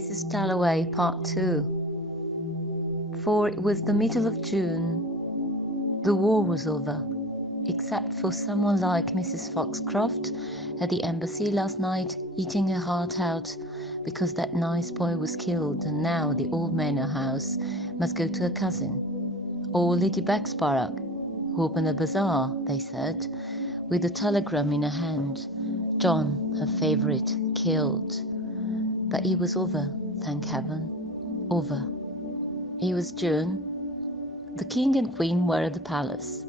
Mrs. Dalloway, Part 2. For it was the middle of June. The war was over, except for someone like Mrs. Foxcroft at the embassy last night, eating her heart out because that nice boy was killed, and now the old manor house must go to her cousin. Or Lady Bexbarrock, who opened a bazaar, they said, with a telegram in her hand. John, her favourite, killed. But it was over, thank heaven. Over. It was June. The king and queen were at the palace,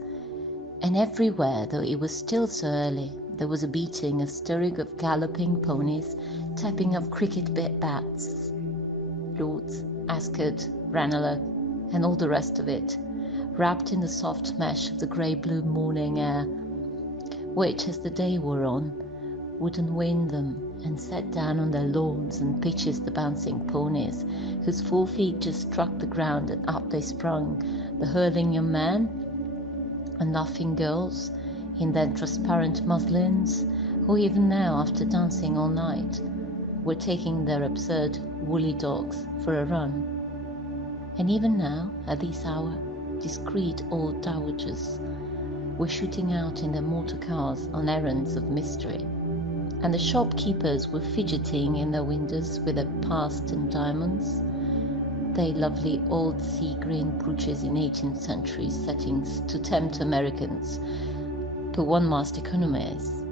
and everywhere, though it was still so early, there was a beating, a stirring of galloping ponies, tapping of cricket bats. Lords, Ascot, Ranelagh, and all the rest of it, wrapped in the soft mesh of the grey-blue morning air, which, as the day wore on, would unwind them and sat down on their lawns and pitches the bouncing ponies, whose 4 feet just struck the ground and up they sprung, the hurling young men and laughing girls in their transparent muslins, who even now, after dancing all night, were taking their absurd woolly dogs for a run. And even now, at this hour, discreet old dowagers were shooting out in their motor cars on errands of mystery, and the shopkeepers were fidgeting in their windows with their past and diamonds, they lovely old sea-green brooches in 18th century settings to tempt Americans, but one must economize,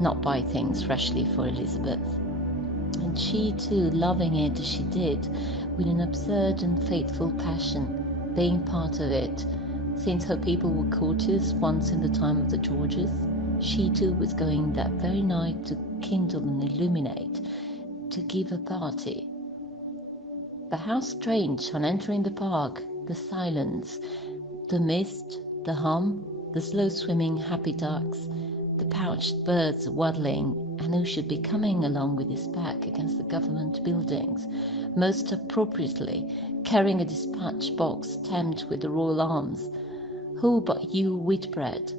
not buy things freshly for Elizabeth. And she too, loving it as she did, with an absurd and faithful passion, being part of it, since her people were courtiers once in the time of the Georges, she too was going that very night to kindle and illuminate, to give a party. But how strange, on entering the park, the silence, the mist, the hum, the slow-swimming happy ducks, the pouched birds waddling, and who should be coming along with his back against the government buildings, most appropriately carrying a dispatch box stamped with the royal arms. Who but Hugh Whitbread,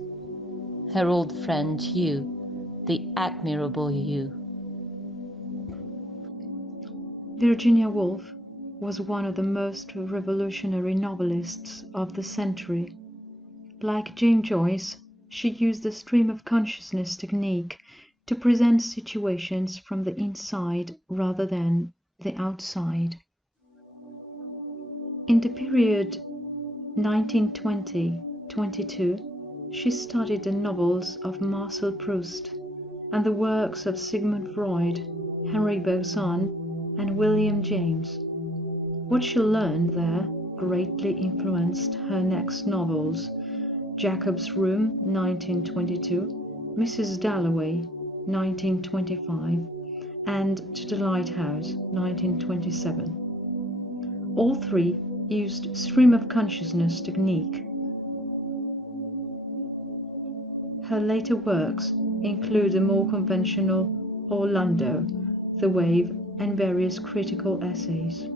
her old friend Hugh, the admirable Hugh. Virginia Woolf was one of the most revolutionary novelists of the century. Like James Joyce, she used the stream of consciousness technique to present situations from the inside rather than the outside. In the period 1920-22, she studied the novels of Marcel Proust and the works of Sigmund Freud, Henry Bergson, and William James. What she learned there greatly influenced her next novels: Jacob's Room, 1922, Mrs. Dalloway, 1925, and To the Lighthouse, 1927. All three used stream of consciousness technique. Her later works include a more conventional Orlando, The Wave, and various critical essays.